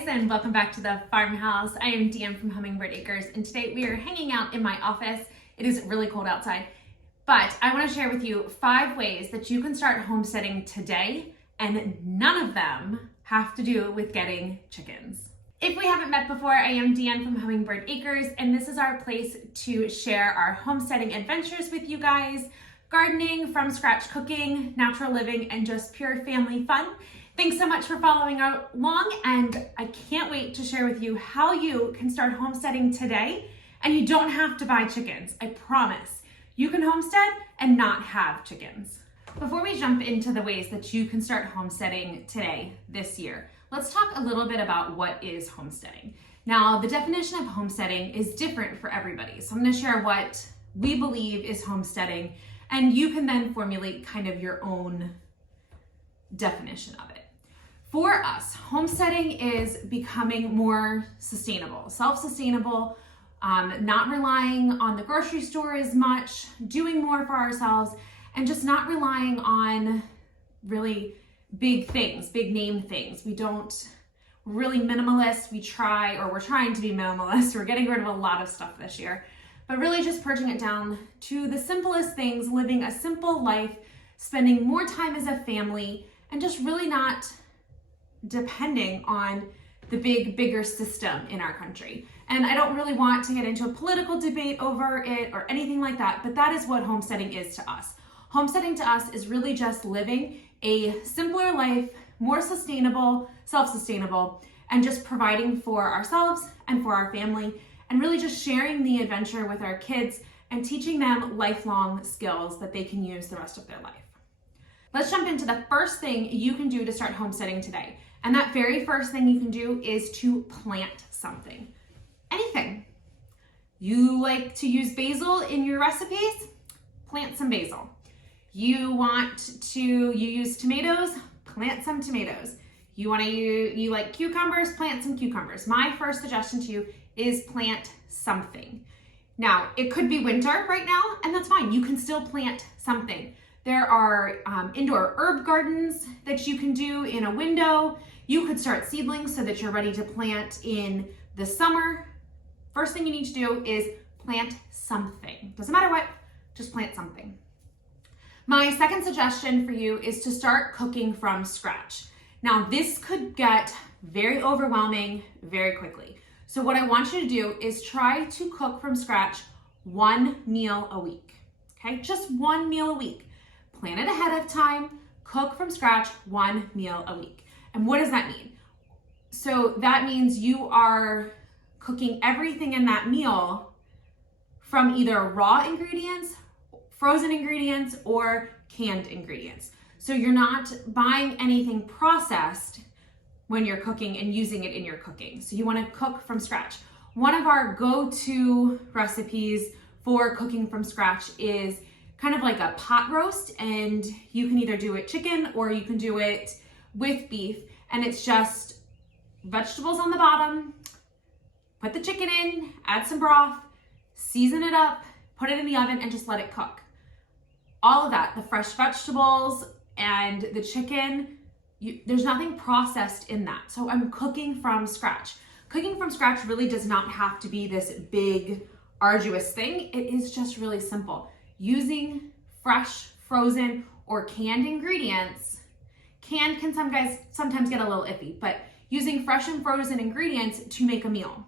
guys, and welcome back to the farmhouse. I am Deanne from Hummingbird Acres, and today we are hanging out in my office. It is really cold outside, but I want to share with you 5 ways that you can start homesteading today, and none of them have to do with getting chickens. If we haven't met before, I am Deanne from Hummingbird Acres, and this is our place to share our homesteading adventures with you guys, gardening, from scratch cooking, natural living, and just pure family fun. Thanks so much for following along, and I can't wait to share with you how you can start homesteading today, and you don't have to buy chickens. I promise. You can homestead and not have chickens. Before we jump into the ways that you can start homesteading today, this year, let's talk a little bit about what is homesteading. Now, the definition of homesteading is different for everybody, so I'm going to share what we believe is homesteading, and you can then formulate kind of your own definition of it. For us, homesteading is becoming more sustainable, self-sustainable, not relying on the grocery store as much, doing more for ourselves, and just not relying on really big things, big name things. We're really minimalist. We're trying to be minimalist. We're getting rid of a lot of stuff this year, but really just purging it down to the simplest things, living a simple life, spending more time as a family, and just really not depending on the bigger system in our country. And I don't really want to get into a political debate over it or anything like that, but that is what homesteading is to us. Homesteading to us is really just living a simpler life, more sustainable, self-sustainable, and just providing for ourselves and for our family, and really just sharing the adventure with our kids and teaching them lifelong skills that they can use the rest of their life. Let's jump into the first thing you can do to start homesteading today. And that very first thing you can do is to plant something. Anything. You like to use basil in your recipes? Plant some basil. You use tomatoes? Plant some tomatoes. You like cucumbers? Plant some cucumbers. My first suggestion to you is plant something. Now, it could be winter right now, and that's fine. You can still plant something. There are indoor herb gardens that you can do in a window. You could start seedlings so that you're ready to plant in the summer. First thing you need to do is plant something. Doesn't matter what, just plant something. My second suggestion for you is to start cooking from scratch. Now, this could get very overwhelming very quickly. So what I want you to do is try to cook from scratch 1 meal a week. Okay, just 1 meal a week. Plan it ahead of time, cook from scratch 1 meal a week. And what does that mean? So that means you are cooking everything in that meal from either raw ingredients, frozen ingredients, or canned ingredients. So you're not buying anything processed when you're cooking and using it in your cooking. So you want to cook from scratch. One of our go-to recipes for cooking from scratch is kind of like a pot roast, and you can either do it chicken or you can do it with beef, and it's just vegetables on the bottom, put the chicken in, add some broth, season it up, put it in the oven, and just let it cook. All of that, the fresh vegetables and the chicken, there's nothing processed in that. So I'm cooking from scratch. Cooking from scratch really does not have to be this big, arduous thing. It is just really simple. Using fresh, frozen, or canned ingredients. Canned can sometimes get a little iffy, but using fresh and frozen ingredients to make a meal.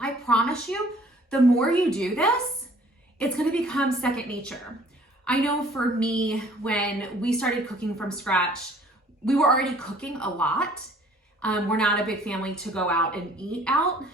I promise you, the more you do this, it's gonna become second nature. I know for me, when we started cooking from scratch, we were already cooking a lot. We're not a big family to go out and eat out,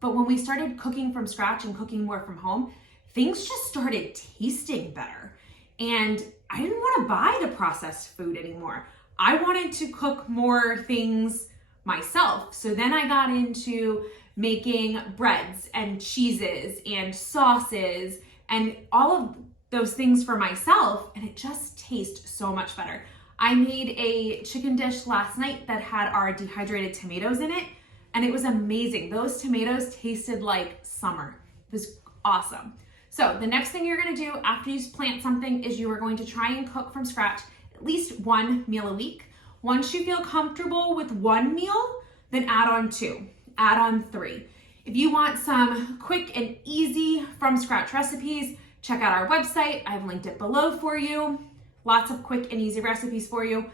but when we started cooking from scratch and cooking more from home, things just started tasting better. And I didn't want to buy the processed food anymore. I wanted to cook more things myself. So then I got into making breads and cheeses and sauces and all of those things for myself, and it just tastes so much better. I made a chicken dish last night that had our dehydrated tomatoes in it, and it was amazing. Those tomatoes tasted like summer. It was awesome. So the next thing you're gonna do after you plant something is you are going to try and cook from scratch at least 1 meal a week. Once you feel comfortable with 1 meal, then add on 2, add on 3. If you want some quick and easy from scratch recipes, check out our website. I've linked it below for you. Lots of quick and easy recipes for you.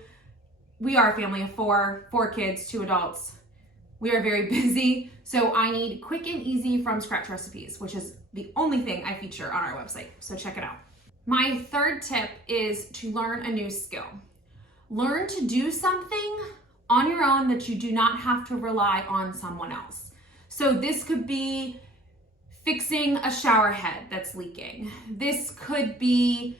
We are a family of 4 kids, 2 adults. We are very busy, so I need quick and easy from scratch recipes, which is the only thing I feature on our website, so check it out. My third tip is to learn a new skill. Learn to do something on your own that you do not have to rely on someone else. So this could be fixing a shower head that's leaking. This could be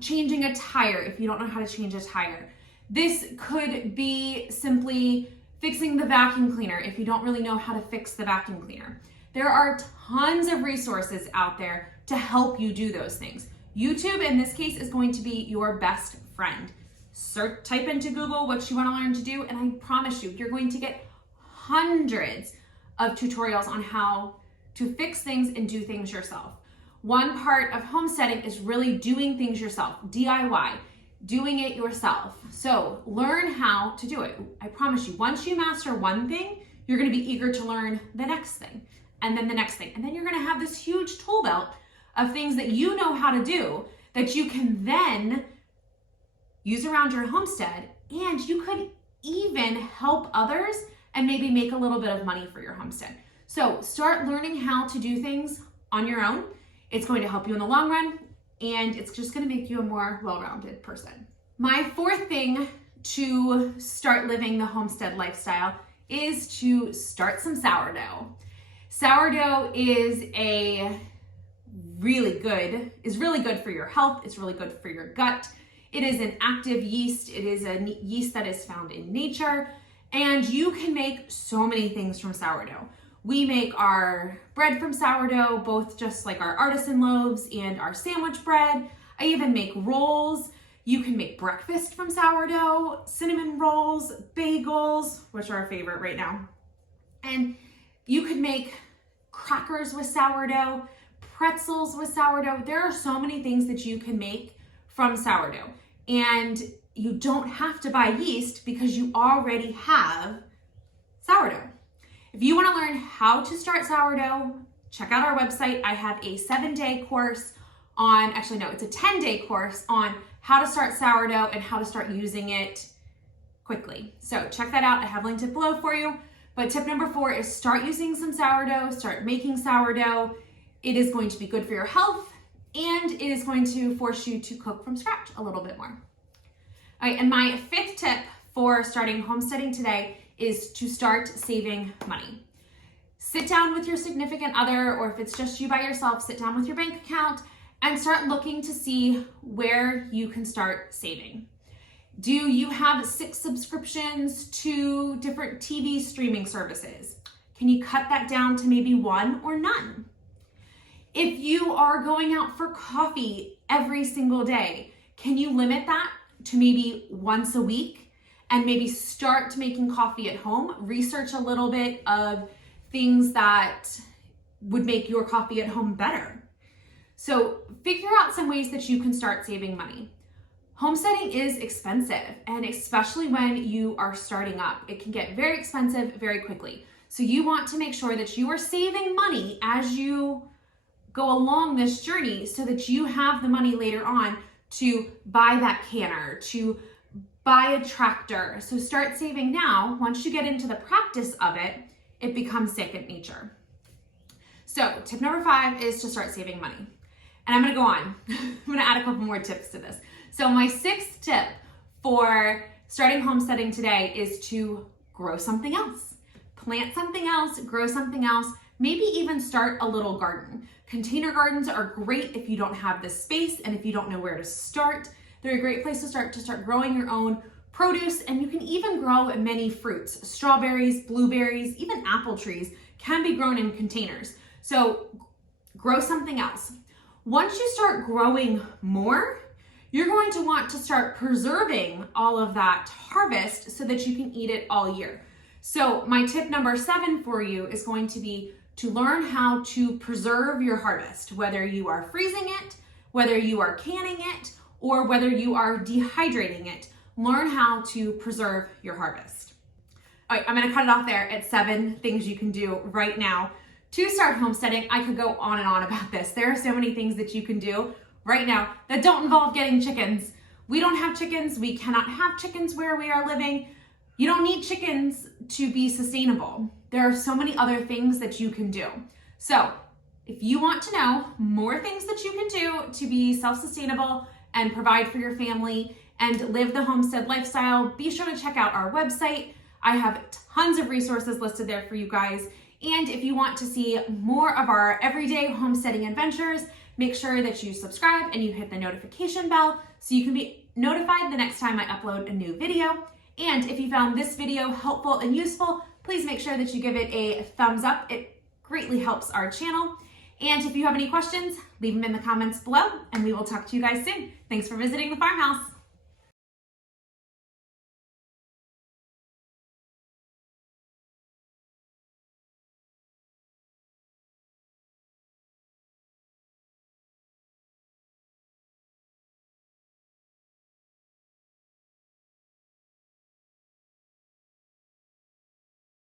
changing a tire if you don't know how to change a tire. This could be simply fixing the vacuum cleaner if you don't really know how to fix the vacuum cleaner. There are tons of resources out there to help you do those things. YouTube, in this case, is going to be your best friend. Type into Google what you want to learn to do, and I promise you, you're going to get hundreds of tutorials on how to fix things and do things yourself. One part of homesteading is really doing things yourself, DIY, doing it yourself. So learn how to do it. I promise you, once you master one thing, you're going to be eager to learn the next thing, and then the next thing. And then you're going to have this huge tool belt of things that you know how to do that you can then use around your homestead, and you could even help others and maybe make a little bit of money for your homestead. So start learning how to do things on your own. It's going to help you in the long run, and it's just going to make you a more well-rounded person. My fourth thing to start living the homestead lifestyle is to start some sourdough. Sourdough is really good for your health. It's really good for your gut. It is an active yeast. It is a yeast that is found in nature, and you can make so many things from sourdough. We make our bread from sourdough, both just like our artisan loaves and our sandwich bread. I even make rolls. You can make breakfast from sourdough, cinnamon rolls, bagels, which are our favorite right now. And you could make crackers with sourdough, pretzels with sourdough. There are so many things that you can make from sourdough. And you don't have to buy yeast because you already have sourdough. If you want to learn how to start sourdough, check out our website. I have a 7-day course on, actually no, it's a 10-day course on how to start sourdough and how to start using it quickly. So check that out. I have linked it below for you. But tip number 4 is start using some sourdough, start making sourdough. It is going to be good for your health, and it is going to force you to cook from scratch a little bit more. All right, and my 5th tip for starting homesteading today is to start saving money. Sit down with your significant other, or if it's just you by yourself, sit down with your bank account and start looking to see where you can start saving. Do you have 6 subscriptions to different TV streaming services? Can you cut that down to maybe 1 or none? If you are going out for coffee every single day, can you limit that to maybe once a week? And maybe start making coffee at home. Research a little bit of things that would make your coffee at home better. So figure out some ways that you can start saving money. Homesteading is expensive, and especially when you are starting up, it can get very expensive very quickly. So you want to make sure that you are saving money as you go along this journey so that you have the money later on to buy that canner, to buy a tractor. So start saving now. Once you get into the practice of it, it becomes second nature. So tip number 5 is to start saving money. And I'm gonna go on. I'm gonna add a couple more tips to this. So my 6th tip for starting homesteading today is to grow something else. Plant something else, grow something else, maybe even start a little garden. Container gardens are great if you don't have the space and if you don't know where to start. They're a great place to start growing your own produce, and you can even grow many fruits. Strawberries, blueberries, even apple trees can be grown in containers. So grow something else. Once you start growing more, you're going to want to start preserving all of that harvest so that you can eat it all year. So my tip number 7 for you is going to be to learn how to preserve your harvest, whether you are freezing it, whether you are canning it, or whether you are dehydrating it. Learn how to preserve your harvest. All right, I'm gonna cut it off there at 7 things you can do right now to start homesteading. I could go on and on about this. There are so many things that you can do right now that don't involve getting chickens. We don't have chickens. We cannot have chickens where we are living. You don't need chickens to be sustainable. There are so many other things that you can do. So if you want to know more things that you can do to be self-sustainable and provide for your family and live the homestead lifestyle, be sure to check out our website. I have tons of resources listed there for you guys. And if you want to see more of our everyday homesteading adventures, make sure that you subscribe and you hit the notification bell so you can be notified the next time I upload a new video. And if you found this video helpful and useful, please make sure that you give it a thumbs up. It greatly helps our channel. And if you have any questions, leave them in the comments below and we will talk to you guys soon. Thanks for visiting the farmhouse.